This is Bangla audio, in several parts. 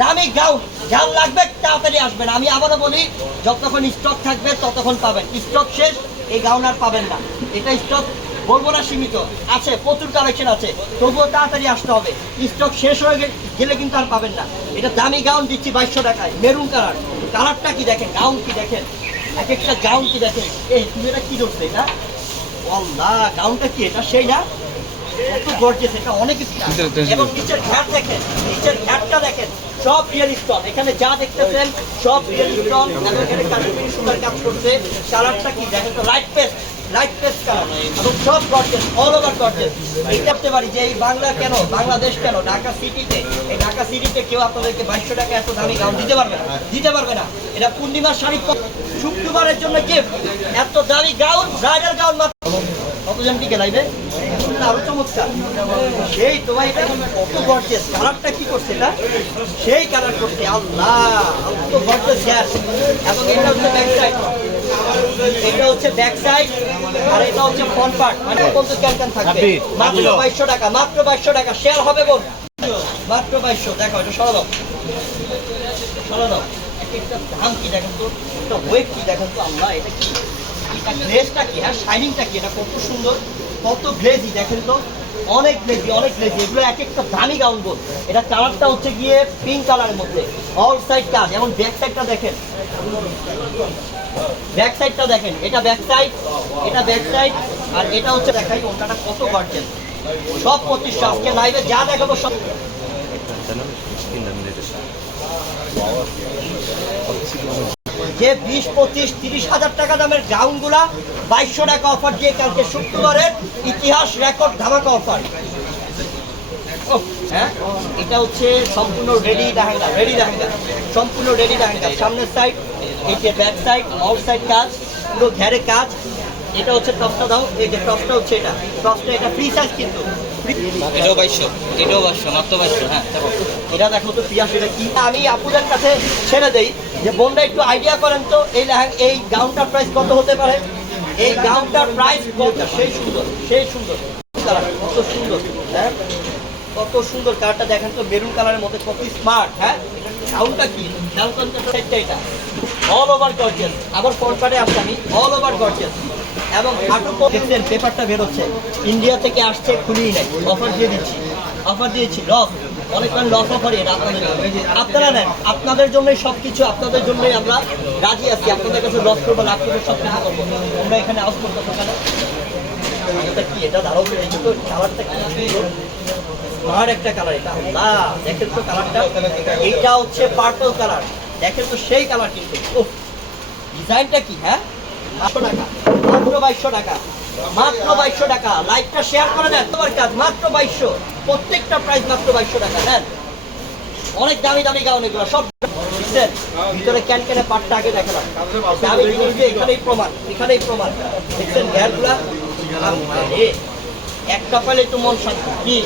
দামি গাউন যার লাগবে তাড়াতাড়ি আসবেন। আমি আবারও বলি, যতক্ষণ স্টক থাকবে ততক্ষণ পাবেন, স্টক শেষ এই গাউন আর পাবেন না। এটা স্টক বলবো না সীমিত আছে, প্রচুর কালেকশন আছে, তবুও তাড়াতাড়ি আসতে হবে, স্টক শেষ হয়ে গেলে কিন্তু আর পাবেন না। এটা দামি গাউন দিচ্ছি 2200 টাকায়, মেরুন কালার। কালারটা কি দেখেন, গাউন কি দেখেন, এক একটা গাউন কি দেখেন। এই তুমি এটা কি করছে এটা, আল্লাহ গাউনটা কি এটা সেই না, কত গর্জিয়াস, এটা অনেক এবং নিচের ঘাট দেখেন, নিচের ঘাটটা দেখেন, সব রিয়েল স্টোন। এখানে যা দেখতেছেন সব রিয়েল স্টোন এবং এখানে কাশ্মীরি সুতার কাজ করছে। কালারটা কি দেখেন তো, লাইট পেস্ট কালার এবং সব গর্জিয়াস, অল ওভার গর্জিয়াস। এই করতে পারি যে এই বাংলা কেন, বাংলাদেশ কেন, ঢাকা সিটিতে, এই ঢাকা সিটিতে কেউ আপনাদেরকে 2200 টাকা এত দামি গাউন দিতে পারবে না, দিতে পারবে না। এটা পূর্ণিমার শাড়ি, শুক্রবারের জন্য গিফট, এত দামি গাউন, ব্রাইডাল গাউন মাত্র কতজন টিকে লাইবে, আরো চমৎকার। সেই তোমার এটা কত গর্জিয়াস, কালারটা কি করছে এটা, সেই কালার করছে, আল্লাহ কত গর্জিয়াস। এবং এটা হচ্ছে ব্যাক সাইড, এটা হচ্ছে ব্যাক সাইড, আর এটা হচ্ছে ফ্রন্ট পার্ট, মানে কত ক্যান থাকবে। মাত্র 2200 টাকা, মাত্র 2200 টাকা, শেয়ার হবে বোন, মাত্র 2200। দেখো এটা সরা দাও, সরা দাও। একটা দাম কি দেখেন তো, একটা ওয়েট কি দেখেন তো, আল্লাহ এটা কি, গ্লেজটা কি, হ্যাঁ শাইনিংটা কি, এটা কত সুন্দর, কত গ্লেজি দেখেন তো, অনেক গ্লেজি, অনেক গ্লেজি। এগুলো এক একটা দামি গাউন বোন। এটা কালারটা হচ্ছে গিয়ে পিঙ্ক কালারের মধ্যে, অল সাইড কাজ। এবং ব্যাক সাইডটা দেখেন, ব্যাক সাইডটা দেখেন, এটা ব্যাক সাইড, এটা ব্যাক সাইড, আর এটা হচ্ছে দেখাই ওটাটা কত গর্জিয়াস। সব 2500 আজকে লাইভে যা দেখাবো সব। যে 20, 25, 30 হাজার টাকা দামের গাউনগুলা 2200 টাকা অফার দিয়ে কালকে শুক্রবারের ইতিহাস রেকর্ড ধামাকা অফার। হ্যাঁ এটা হচ্ছে সম্পূর্ণ রেডি লেহেঙ্গা, রেডি লেহেঙ্গা, সম্পূর্ণ রেডি লেহেঙ্গা। সামনের সাইড, এই যে ব্যাক সাইড, আউট সাইড কাজ, পুরো ঘেরে কাজ। এটা হচ্ছে টপটা দাও, এই যে টপটা হচ্ছে এটা, টপটা এটা ফ্রি সাইজ কিন্তু, এটাও 2200, এটাও 2200, মাত্র 2200। হ্যাঁ এটা দেখো তো পিয়াস, এটা কি। আমি আপুদের কাছে ছেড়ে দেই যে বোনরা একটু আইডিয়া করেন তো এই এই গাউনটার প্রাইস কত হতে পারে, এই গাউনটার প্রাইস কত। সেই সুন্দর, সেই সুন্দর কালার, কত সুন্দর, হ্যাঁ কত সুন্দর কালারটা দেখেন তো, মেরুন কালারের মধ্যে কত স্মার্ট। হ্যাঁ গাউনটা কি, গাউনটা সেটটা এটা অল ওভার গর্জিয়াস। আবার ফ্রন্ট পার্টে আসছে আমি, অল ওভার গর্জিয়াস। এবং হাঁটু দেখছেন পেপারটা বেরোচ্ছে, ইন্ডিয়া থেকে আসছে, খুলিই নাই, অফার দিয়ে দিচ্ছি, অফার দিয়েছি, লস, অনেকক্ষণ লস অফার। এটা আপনাদের, আপনারা নেন, আপনাদের জন্যই সব কিছু, আপনাদের জন্যই আমরা রাজি আছি। আপনাদের কাছে লস করবো, লাভ করবো, সব কিছু করবো। আমরা এখানে আউট করতে পারি। এটা কি, এটা দাঁড়াও, তো কালারটা কি স্মার্ট একটা কালার। এটা আল্লাহ দেখেন তো কালারটা, এইটা হচ্ছে পার্পল কালার, দেখেন তো সেই কালার কিন্তু। ডিজাইনটা কি, হ্যাঁ 500 টাকা, মাত্র 2200 টাকা, মাত্র 2200 টাকা। লাইভটা শেয়ার করে দেন, তোমার কাজ মাত্র 2200, প্রত্যেকটা প্রাইস মাত্র 2200 টাকা। নেন, অনেক দামি দামি গাউন এগুলো সব। দেখছেন ভিতরে ক্যানক্যানে পাটটা আগে দেখালাম, দামি জিনিস দিয়ে এখানেই প্রমাণ, এখানেই প্রমাণ। দেখছেন ঘেরগুলা, একটা পাইলে একটু মন শান্তি কি।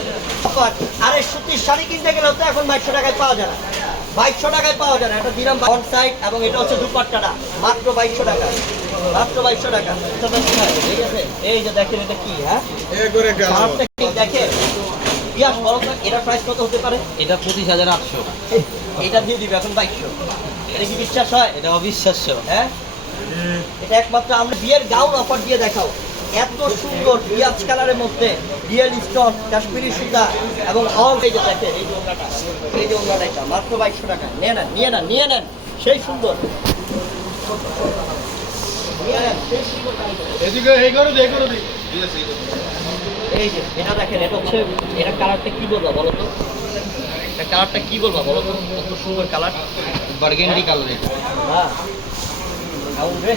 আরে সুতির শাড়ি কিনতে গেলে তো এখন 2200 টাকায় পাওয়া যায় না, 2200 টাকায় পাওয়া যায় না। এটা দিলাম ফ্রন্ট সাইড, এবং এটা হচ্ছে দুপাট্টাটা, মাত্র 2200 টাকা, মাত্র 2200 টাকা। ঠিক আছে, এই যে দেখেন এটা কি, হ্যাঁ দেখেন পিয়াস বলো তো, এটার প্রাইস কত হতে পারে। এটা 25800, এটা দিয়ে দিবে এখন 2200। এটা কি বিশ্বাস হয়? এটা অবিশ্বাস্য। হ্যাঁ এটা একমাত্র আমরা বিয়ের গাউন অফার দিয়ে দেখাও। এত সুন্দর পিয়াজ কালারের মধ্যে রিয়েল স্টোন, কাশ্মীরি সুতা এবং অল। এই যে দেখেন, এই যে ওনাটা, এই যে ওনাটা, এটা মাত্র 2200 টাকা। নিয়ে নেন, নিয়ে নেন, নিয়ে নেন, সেই সুন্দর, নিয়ে নেন, সেই সুন্দর। এই যে এটা দেখেন, এটা হচ্ছে, এটা কালারটা কি বলবো বলো তো, এটা কালারটা কি বলবো বলো তো, কত সুন্দর কালার, বার্গেন্ডি কালার। এটা হ্যাঁ গাউন রে,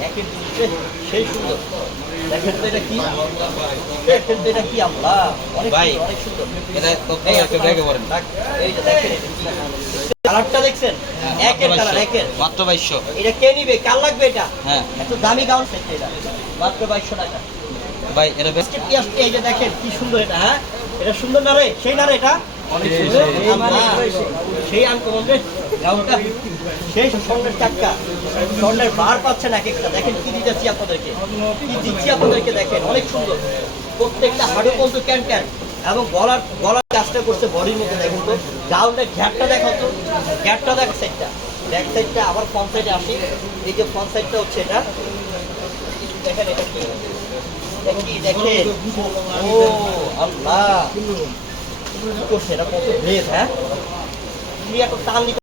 দেখেন সেই সুন্দর। দেখেন তো এটা কি, দেখেন তো এটা কি, আমরা অনেক ভাই, অনেক সুন্দর। এটা কত একটা ব্যাগে ভরেন। এই যে দেখেন কালারটা দেখছেন, একের কালার, একের, মাত্র 2200। এটা কে নিবে, কার লাগবে এটা। হ্যাঁ এত দামি গাউন সেট, এটা মাত্র 2200 টাকা। ভাই, এটা বেস্ট। এই যে দেখেন কি সুন্দর এটা, হ্যাঁ এটা সুন্দর না রে, সেই না রে, এটা অনেক সুন্দর, সেই আনকমন রে গাউনটা, সেই স্বর্ণের টাকা, স্বর্ণের বার পাচ্ছেন এক একটা। দেখেন কি দিচ্ছি আপনাদেরকে, কি দিচ্ছি আপনাদেরকে, দেখেন অনেক সুন্দর, প্রত্যেকটা হাড়ু পর্যন্ত ক্যান ক্যান। এবং গলার কাজটা করছে বডির মধ্যে। দেখুন তো গাউনের ঘ্যাটটা দেখাও তো, গ্যাপটা দেখ সাইডটা, ব্যাক সাইডটা আবার ফ্রন্ট সাইডে আসি। এই যে ফ্রন্ট সাইডটা হচ্ছে এটা, দেখেন এটা কি, এটা কি দেখেন, ও আল্লাহ কি করছে এটা, কত ভেদ, হ্যাঁ তুমি এত টান দিতে